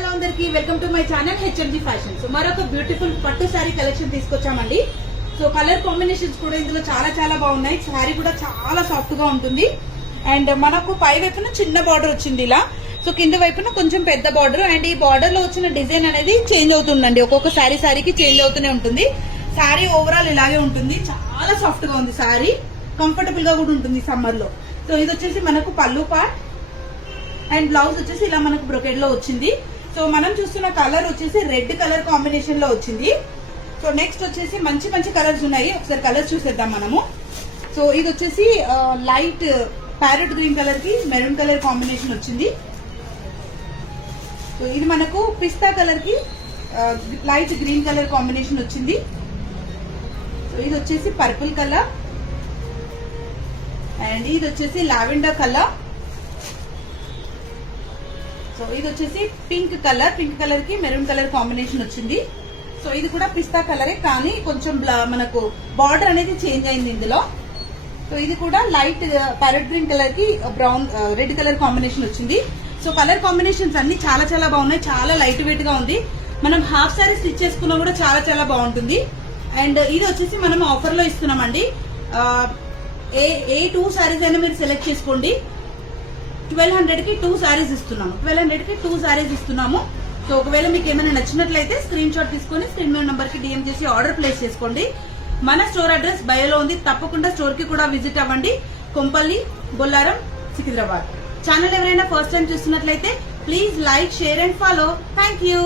Hello అందరికి welcome to my channel HMG fashion. So మరొక beautiful పట్టు శారీ కలెక్షన్ తీసుకొచ్చామండి. సో కలర్ కాంబినేషన్స్ కూడా ఇందులో చాలా చాలా బాగున్నాయి. శారీ కూడా చాలా సాఫ్ట్ గా ఉంటుంది. అండ్ మనకు పై వైపున చిన్న బార్డర్ వచ్చింది ఇలా. సో కింద వైపున కొంచెం పెద్ద బార్డర్. అండ్ ఈ బార్డర్ లో వచ్చిన డిజైన్ అనేది చేంజ్ అవుతుందండి. ఒక్కొక్క శారీకి చేంజ్ అవుతూనే ఉంటుంది. శారీ ఓవరాల్ ఇలాగే ఉంటుంది. చాలా సాఫ్ట్ గా ఉంది శారీ. కంఫర్టబుల్ గా కూడా ఉంటుంది సమ్మర్ లో. సో ఇది వచ్చేసి మనకు పళ్ళు పార్ట్ అండ్ బ్లౌజ్ వచ్చేసి ఇలా మనకు బ్రొకెడ్ లో వచ్చింది. సో మనం చూస్తున్న కలర్ వచ్చేసి రెడ్ కలర్ కాంబినేషన్ లో వచ్చింది. సో నెక్స్ట్ వచ్చేసి మంచి మంచి కలర్స్ ఉన్నాయి. ఒకసారి కలర్స్ చూసేద్దాం మనము. సో ఇది వచ్చేసి లైట్ ప్యారెట్ గ్రీన్ కలర్ కి మెరూన్ కలర్ కాంబినేషన్ వచ్చింది. సో ఇది మనకు పిస్తా కలర్ కి లైట్ గ్రీన్ కలర్ కాంబినేషన్ వచ్చింది. సో ఇది వచ్చేసి పర్పుల్ కలర్ అండ్ ఇది వచ్చేసి లావెండర్ కలర్. సో ఇది వచ్చేసి పింక్ కలర్ కి మెరూన్ కలర్ కాంబినేషన్ వచ్చింది. సో ఇది కూడా పిస్తా కలరే కానీ కొంచెం మనకు బార్డర్ అనేది చేంజ్ అయింది ఇందులో. సో ఇది కూడా లైట్ ప్యారెట్ గ్రీన్ కలర్ కి బ్రౌన్ రెడ్ కలర్ కాంబినేషన్ వచ్చింది. సో కలర్ కాంబినేషన్స్ అన్ని చాలా చాలా బాగున్నాయి. చాలా లైట్ వెయిట్ గా ఉంది. మనం హాఫ్ సారీ స్టిచ్ చేసుకున్నా కూడా చాలా చాలా బాగుంటుంది. అండ్ ఇది వచ్చేసి మనం ఆఫర్ లో ఇస్తున్నామండి. ఏ 2 సారీస్ అయినా మీరు సెలెక్ట్ చేసుకోండి. 1200 కి 2 సారీస్ ఇస్తున్నాము. 1200 కి 2 సారీస్ ఇస్తున్నాము. సో ఒకవేళ మీకు ఏమైనా నచ్చినట్లయితే స్క్రీన్ షాట్ తీసుకొని స్క్రీన్ మీద నంబర్ కి డిఎం చేసి ఆర్డర్ ప్లేస్ చేసుకోండి. మన స్టోర్ అడ్రస్ బయోలో ఉంది. తప్పకుండా స్టోర్ కి కూడా విజిట్ అవ్వండి. కొంపల్లి, బొల్లారం, సికింద్రాబాద్. ఛానల్ ఎవరైనా ఫస్ట్ టైం చూస్తున్నట్లయితే please like, share and follow. Thank you.